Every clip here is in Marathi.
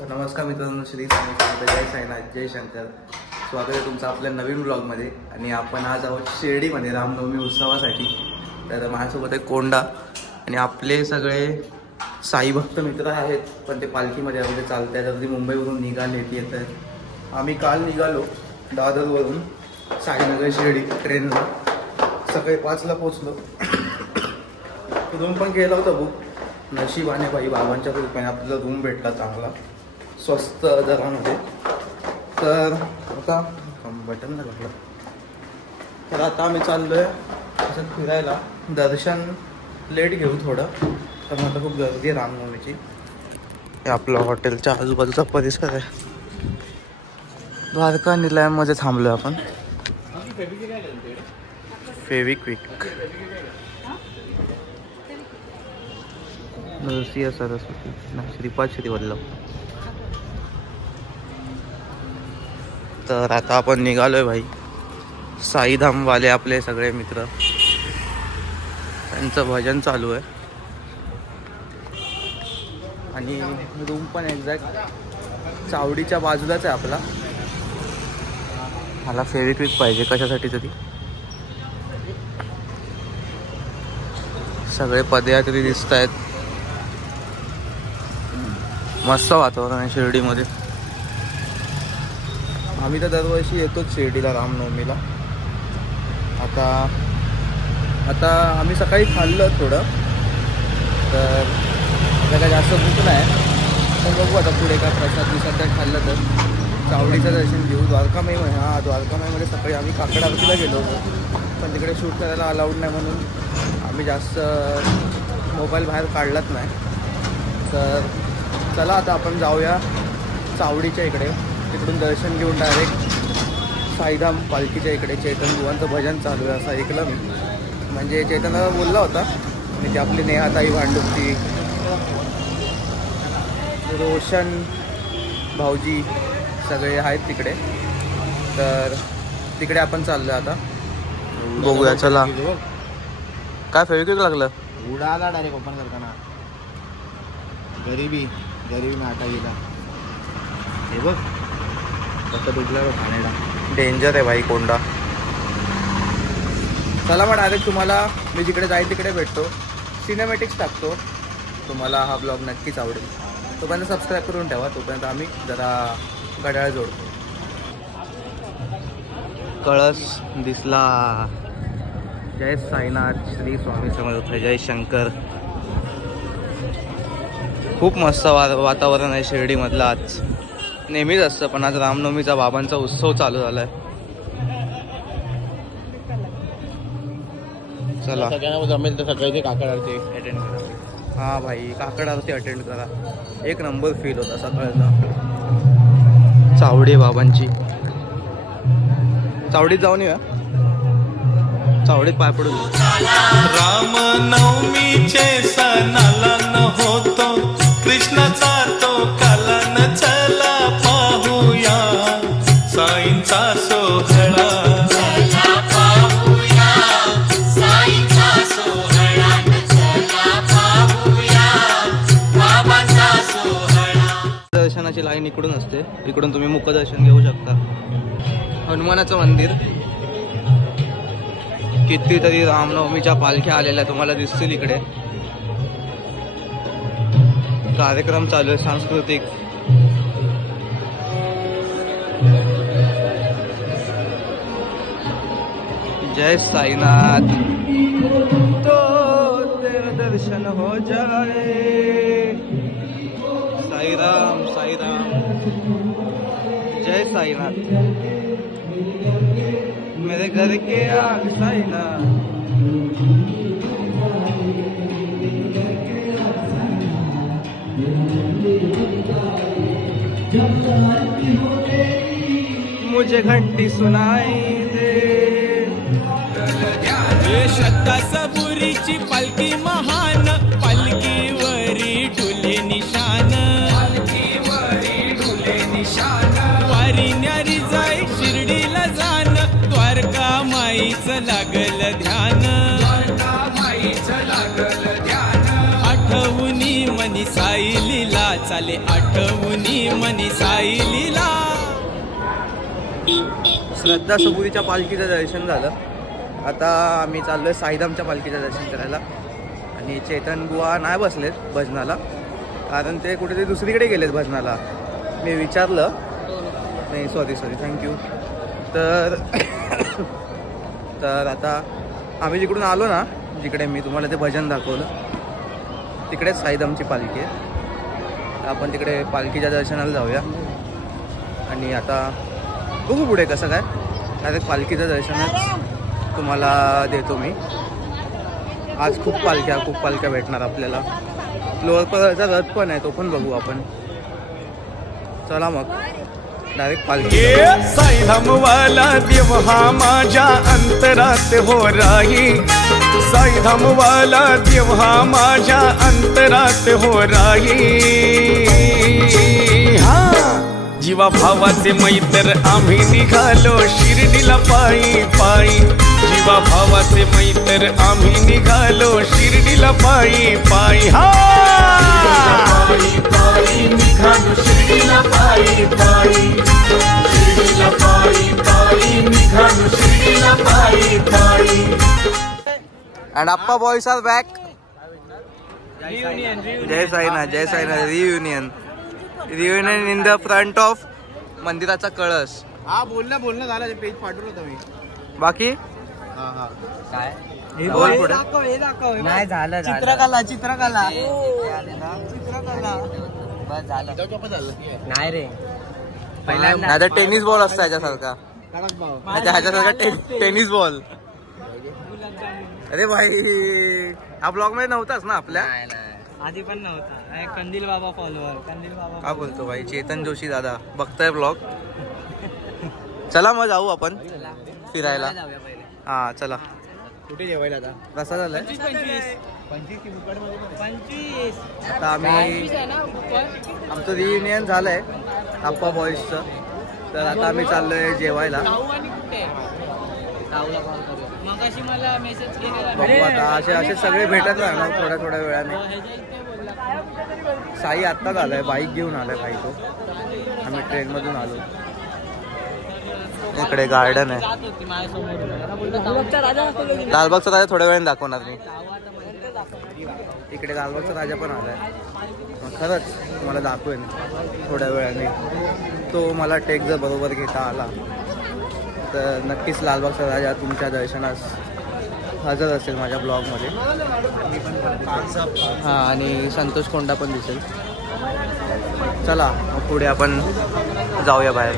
तर नमस्कार मित्रांनो, श्री स्वामी समर्थ, जय साईनाथ, जय शंकर. स्वागत आहे तुमचं आपल्या नवीन ब्लॉगमध्ये. आणि आपण आज आहोत शिर्डीमध्ये रामनवमी उत्सवासाठी. तर माझ्यासोबत आहे कोंडा आणि आपले सगळे साई भक्त मित्र आहेत, पण ते पालखीमध्ये वगैरे चालत आहेत. अगदी मुंबईवरून निघाले तर आम्ही काल निघालो दादरवरून साईनगर शिर्डी ट्रेनला. सकाळी 5ला पोचलो. रूम पण केला होता बुक. नशिबाने बाई बाबांच्या कृपेने आपल्याला रूम भेटला चांगला स्वस्त दरामध्ये. तर आता बटन लागलं. तर आता आम्ही चाललोय असं फिरायला. दर्शन लेट घेऊ थोडं, तर आता खूप गर्दी आहे रामनवमीची. हे आपलं हॉटेलच्या आजूबाजूचा परिसर आहे. द्वारका निलयमध्ये थांबलोय आपण. फेविक्विक, नरसिंह सरस्वती, श्रीपाद श्रीवल्लभ. तर आता आपण निघालोय भाई. साईधामवाले आपले सगळे मित्र, त्यांचं भजन चालू आहे. आणि रूम पण एक्झॅक्ट चावडीच्या बाजूलाच आहे आपला. मला फेविक्विक पाहिजे कशासाठी तरी. सगळे पदयात्री दिसत आहेत. मस्त वातावरण आहे शिर्डीमध्ये. आम्ही तर दरवर्षी येतोच शिर्डीला रामनवमीला. आता आम्ही सकाळी खाल्लं थोडं, तर काय जास्त भूक नाही. पण बघू आता पुढे काय प्रसाद दिवसात काय खाल्लं तर. चावडीचं दर्शन घेऊ. द्वारकामाईमध्ये सकाळी आम्ही काकड आरतीला गेलो होतो, पण तिकडे शूट करायला अलाउड नाही म्हणून आम्ही जास्त मोबाईल बाहेर काढलाच नाही. तर चला आता आपण जाऊया चावडीच्या इकडे. तिकडून दर्शन घेऊन डायरेक्ट साईधाम पालखीच्या इकडे. चैतन बुवांचं भजन चालू आहे असं ऐकलं मी. म्हणजे चैतनला बोलला होता. म्हणजे आपली नेहाताई भांडुपची, रोशन भाऊजी सगळे आहेत तिकडे. तर तिकडे आपण चाललो आता. बघूया चला. काय फेविक्विक लागलं? उडाला डायरेक्ट ओपन करताना. गरिबी में आटा गेला. हे बघ कसं डुबलं ठाण्याला. डेंजर आहे भाई कोंडा. चला मग डायरेक्ट तुम्हाला मी जिकडे जाईल तिकडे भेटतो. सिनेमॅटिक्स टाकतो. तुम्हाला हा ब्लॉग नक्कीच आवडेल. तोपर्यंत सबस्क्राईब करून ठेवा. तोपर्यंत आम्ही जरा घड्याळ जोडतो. कळस दिसला. जय साईनाथ, श्री स्वामी समर्थ, जय शंकर. खूप मस्त वातावरण आहे शिर्डीमधलं आज. नेहमीच असतं, पण आज रामनवमीचा बाबांचा उत्सव चालू झालाय. चला सगळ्यांना जमेल तर सकाळी ते काकड आरती अटेंड करा. हा भाई, काकड आरती अटेंड करा. एक नंबर फील होता सकाळचा. चावडी बाबांची. चावडीत जाऊन येऊया. चावडीत पाय पडू. रामनवमीचे सणाला न होतो कृष्णाचा तो कालन. चला पाहूया साईंचा सोहळा. दर्शनाची लाईन इकडून असते. इकडून तुम्ही मुखदर्शन घेऊ शकता. हनुमानाचं मंदिर. कितीतरी रामनवमीच्या पालख्या आलेल्या तुम्हाला दिसतील इकडे. कार्यक्रम चालू आहे सांस्कृतिक. जय साईनाथ. तो तेरा दर्शन हो जाए. साईराम साईराम. जय साईनाथ. मेरे घर के आग साईनाथ. मुझे घंटी सुनाई दे. श्रद्धा सबुरीची पालखी महान. पालखीवरी डुले निशान. वारी न्यारी जाई शिर्डीला जाण. द्वारका माईचं लागल ध्यान. आठवणी मन मनी साईलीला चाले आठवणी मनी साईलीला. श्रद्धा सबुरीच्या पालखीचं दर्शन झालं. आता आम्ही चाललोय साईधामच्या पालखीचं दर्शन करायला. आणि चेतन बुवा नाही बसलेत भजनाला, कारण ते कुठेतरी दुसरीकडे गेलेत भजनाला. मी विचारलं, नाही सॉरी थँक्यू. तर आता आम्ही जिकडून आलो ना, जिकडे मी तुम्हाला ते भजन दाखवलं, तिकडेच साईधामची पालखी आहे. आपण तिकडे पालखीच्या दर्शनाला जाऊया. आणि आता बघू पुढे कसं काय. डायरेक्ट पालखीचं दर्शनच तुम्हाला देतो मी. आज खूप पालख्या भेटणार आपल्याला. लोअर परळचा रथ पण आहे, तो पण बघू आपण. चला मग डायरेक्ट पालखी. साईधामवाला देव हा माझ्या अंतरात हो राही. साईधामवाला देव हा माझ्या अंतरात हो राही. हा जीवा भावाचे मैत्र आम्ही निघालो शिर्डीला पायी पायी. जीवा भावाचे मैत्र आम्ही निघालो शिर्डीला पायी पायी. हा पायी पायी निघालो शिर्डीला पायी पायी. शिर्डीला पायी पायी निघालो शिर्डीला पायी पायी. And Appa boys are back. जय Sainath reunion in the front of मंदिराचा कळस. हा बोलणं झालं. पेज पाठवलं होतं मी. बाकी काय बोल पुढे. नाही झालं. चित्रकला बस झालं. नाही रे, नाही तर टेनिस बॉल असतो ह्याच्यासारखा. ह्याच्यासारखा टेनिस बॉल. अरे भाई, हा ब्लॉग मध्ये नव्हताच ना आपल्या? आधी पण नव्हता. कंदील बाबा फॉलोअर. काय बोलतो भाई चेतन जोशी दादा बघताय ब्लॉग. चला मग जाऊ आपण फिरायला. हा चला. कुठे जेवायला आता? कसा झालाय? 25. आता आम्ही आमचं रियुनियन झालंय अप्पा बॉईजचं. तर आता आम्ही चाललोय जेवायला. बघू आता असे सगळे भेटत राहणार थोड्या वेळाने. साई आत्ताच आलाय, बाईक घेऊन आलाय भाई तो. आम्ही ट्रेन मधून आलो. इकडे गार्डन आहे. लालबागचा राजा थोड्या वेळाने दाखवणार मी. इकडे लालबागचा राजा पण आलाय. खरंच तुम्हाला दाखवेन थोड्या वेळाने. तो मला टेक जर बरोबर घेता आला तर नक्कीच लालबागचा राजा तुमच्या दर्शनास हजर असेल माझ्या ब्लॉगमध्ये. हां, आणि संतोष कोंडा पण दिसेल. चला मग पुढे आपण जाऊया बाहेर.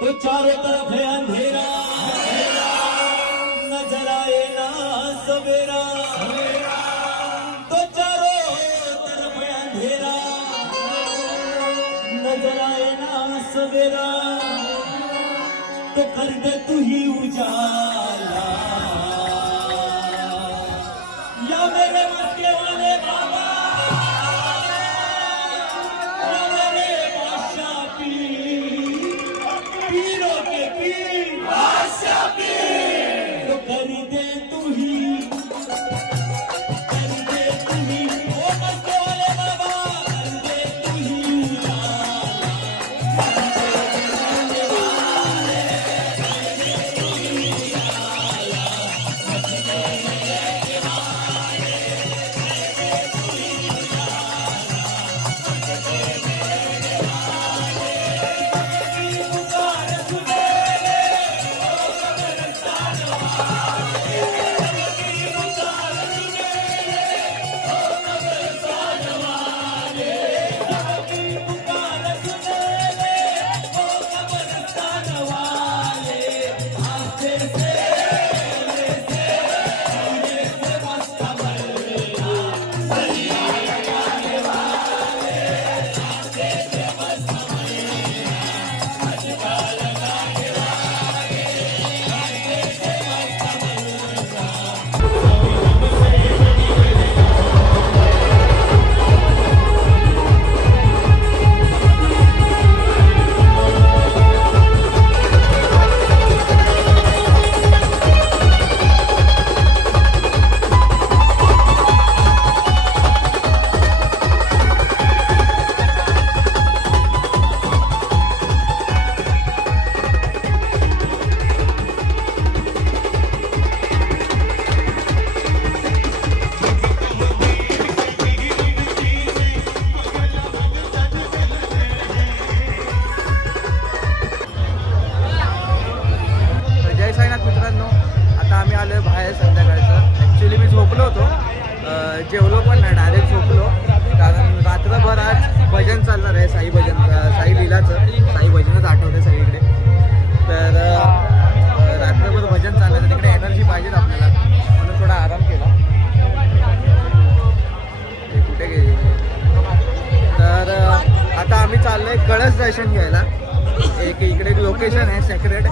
तो चारों तरफ है अंधेरा, नजर आए ना सवेरा। तो चारों तरफ है अंधेरा, नजर आए ना सवेरा। तो कर दे तू ही उजाला, या मेरे मस्के वाले बाबा, या मेरे बादशाह पीर, पीरों के पीर बादशाह पीर। तो कर दे तू ही, कर दे तू ही, ओ मस्के वाले बाबा, कर दे तू ही उजाला। जेवलो पण नाही, डायरेक्ट झोपलो. कारण रात्रभर आज भजन चालणार आहे, साई भजन, साई लीलाचं. साई भजनच आठवते सगळीकडे. तर रात्रभर भजन चाललं तर तिकडे एनर्जी पाहिजेच आपल्याला, म्हणून थोडा आराम केला. ते कुठे गेले. तर आता आम्ही चाललोय कळस दर्शन घ्यायला. एक इकडे एक लोकेशन आहे सेक्रेट,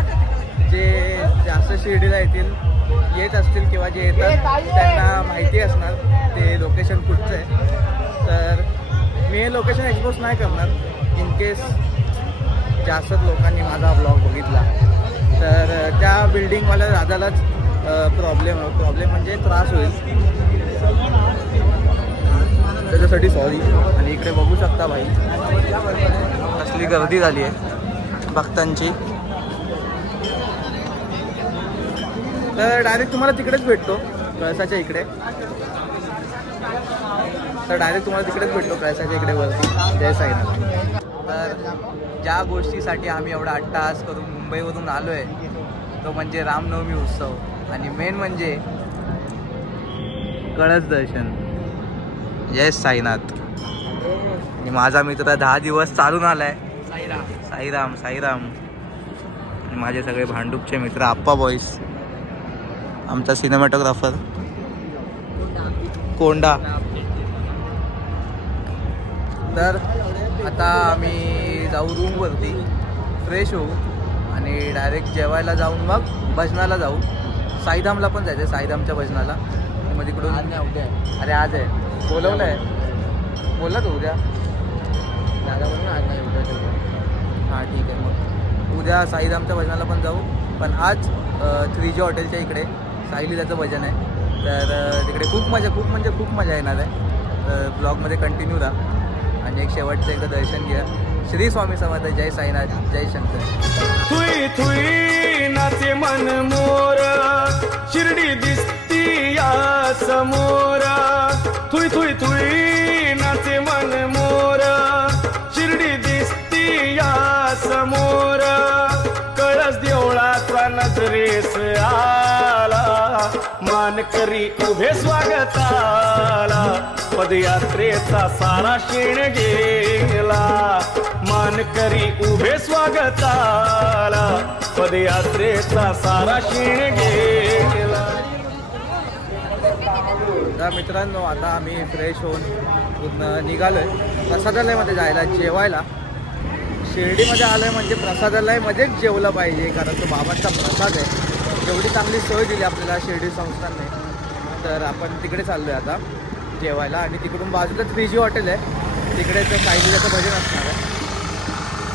जे जास्त शिर्डीला येत असतील किंवा जे येतात त्यांना माहिती असणार ते लोकेशन कुठचं आहे. तर मी हे लोकेशन एक्सपोज नाही करणार, इन केस जास्त लोकांनी माझा ब्लॉग बघितला तर त्या बिल्डिंगवाल्या दादालाच प्रॉब्लेम म्हणजे त्रास होईल, त्याच्यासाठी सॉरी. आणि इकडे बघू शकता भाई कसली गर्दी झाली आहे भक्तांची. तर डायरेक्ट तुम्हाला तिकडेच भेटतो कळसाच्या इकडे. तर डायरेक्ट तुम्हाला तिकडेच भेटतो कळसाच्या इकडे वरती. जय साईनाथ. तर ज्या गोष्टीसाठी आम्ही एवढा अट्टहास करून मुंबईवरून आलो आहे तो म्हणजे रामनवमी उत्सव, आणि मेन म्हणजे कळस दर्शन. जय साईनाथ. आणि माझा मित्र 10 दिवस चालून आला आहे. साईराम साईराम. आणि माझे सगळे भांडूपचे मित्र आप्पा बॉईस, आमचा सिनेमॅटोग्राफर कोंडा. तर आता आम्ही जाऊ रूमवरती, फ्रेश होऊ आणि डायरेक्ट जेवायला जाऊन मग भजनाला जाऊ. साईधामला पण जायचं आहे, साईधामच्या भजनाला. मग तिकडून अरे आज आहे बोलवलं आहे, बोलला तू उद्या दादा म्हणून आज नाही उद्या. हां ठीक आहे, मग उद्या साईधामच्या भजनाला पण जाऊ. पण आज 3G हॉटेलच्या इकडे साईलीलाचं भजन आहे. तर तिकडे खूप मजा येणार आहे. तर ब्लॉगमध्ये कंटिन्यू राहा आणि एक शेवटचं एकदा दर्शन घ्या. श्री स्वामी समर्थ. जय साईनाथ. जय शंकर. थुई थुई नाचे मन मोर, शिर्डी दिसती या समोर. थुई थुई थुई नाचे मन मोर, शिर्डी दिसती या समोर. कळस देवळाचा सासरेस आला, मानकरी उभे स्वागताला, पदयात्रेचा सारा शेण गेला, मानकरी उभे स्वागताला, पदयात्रेचा सारा शेण गेला. तर मित्रांनो आता आम्ही फ्रेश होऊन पूर्ण निघालोय प्रसादालयमध्ये जायला जेवायला. शिर्डीमध्ये आलोय म्हणजे प्रसादालयमध्येच जेवलं पाहिजे, कारण तो बाबांचा प्रसाद आहे. एवढी चांगली सोय दिली आपल्याला शिर्डी संस्थानने, तर आपण तिकडे चाललोय आता जेवायला. आणि तिकडून बाजूला 3G हॉटेल आहे, तिकडे तर साईलीचं भजन असणार आहे.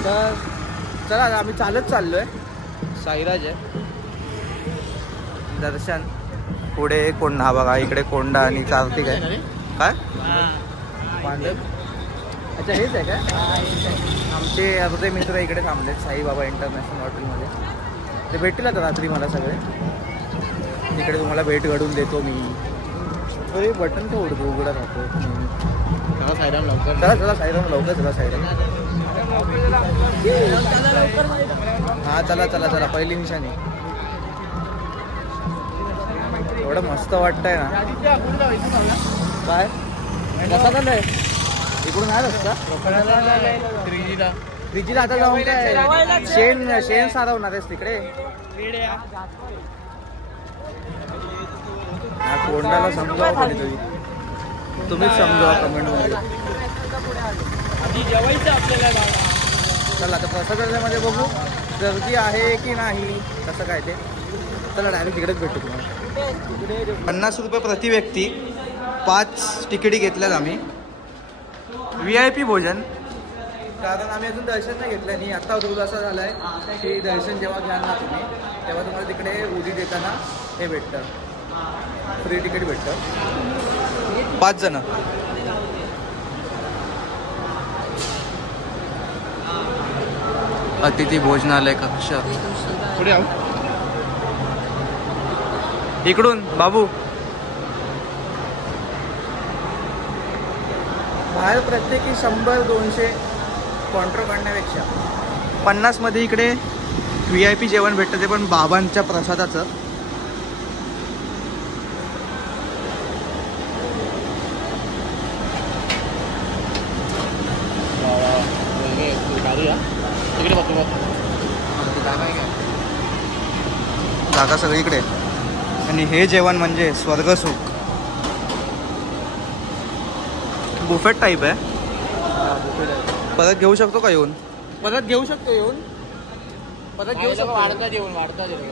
तर चला आम्ही चालत चाललोय. साईराज आहे, दर्शन पुढे कोंडा. हा बघा इकडे कोंडा आणि कार्तिक आहे. काय पांडव? अच्छा हेच आहे काय? आमचे अर्धे मित्र इकडे थांबलेत साईबाबा इंटरनॅशनल हॉटेलमध्ये. ते भेटतील आता रात्री मला सगळे. तिकडे तुम्हाला भेट घडून देतो मी. अरे बटन का उघडा राहतो. चला साईराम लवकर. चला चला साईराम लवकर. चला साईराम. हा चला चला चला. पहिली निशाणी. एवढं मस्त वाटतंय ना. काय कसा झालंय इकडून आहे रस्ता? 3Gला आता जाऊन काय शेण सारवणार आहेस तिकडे? कोंडाला समजावं कधीतरी. तुम्हीच समजावा कमेंटमध्ये. चला आता प्रसादालयमध्ये बघू गर्दी आहे की नाही, कसं काय ते. चला डायरेक्ट तिकडेच भेटू तुम्हाला. 50 रुपये प्रति व्यक्ती 5 तिकिटी घेतल्यात आम्ही. VIP भोजन, कारण आम्ही अजून दर्शन नाही घेतलं. आणि आता रूल असा झाला आहे की दर्शन जेव्हा घ्याल ना तुम्ही तेव्हा तुम्हाला तिकडे उदी देताना हे भेटतं, फ्री तिकीट भेटतं. 5 जण. अतिथी भोजनालय कक्ष पुढे आऊ. इकडून बाबू. बाहेर प्रत्येकी 100-200 काउंटर काढण्यापेक्षा 50 मध्ये इकडे VIP जेवण भेटतं, ते पण बाबांच्या प्रसादाचं. तिकडे बघतो. जागा सगळीकडे. आणि हे जेवण म्हणजे स्वर्गसुख. बुफेट टाईप आहे. परत घेऊ शकतो का येऊन? परत घेऊ शकतो येऊन? परत घेऊ शकतो. वाढता जेवण वाढता जेवण.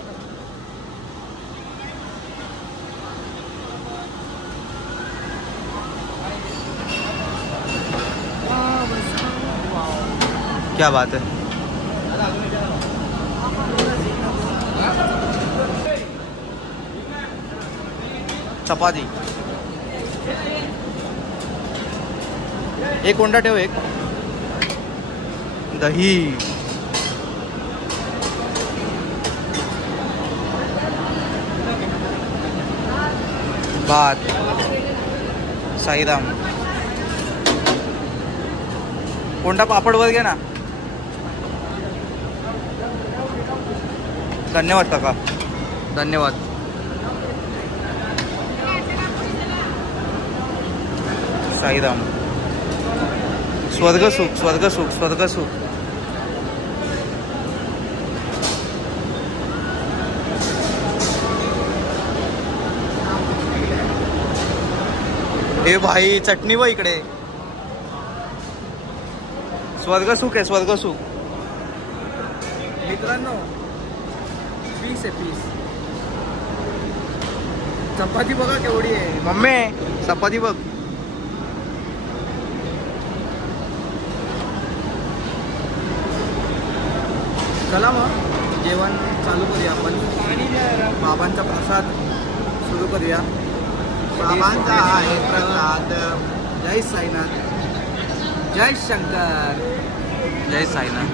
क्या बात है. चपाती. एक कोंडा ठेव. एक दही. भात. साईराम. कोंडा पापड वर घे ना. धन्यवाद काका, धन्यवाद. साईराम. स्वर्गसुख स्वर्गसुख स्वर्गसुख. हे भाई चटणी व इकडे. स्वर्गसुख आहे स्वर्गसुख. मित्रांनो पीस आहे पीस. चपाती बघा केवढी आहे. मम्मी चपाती बघ. चला मग जेवण चालू करूया आपण. बाबांचा प्रसाद सुरू करूया. बाबांचा आहे प्रसाद. जय साईनाथ, जय शंकर, जय साईनाथ.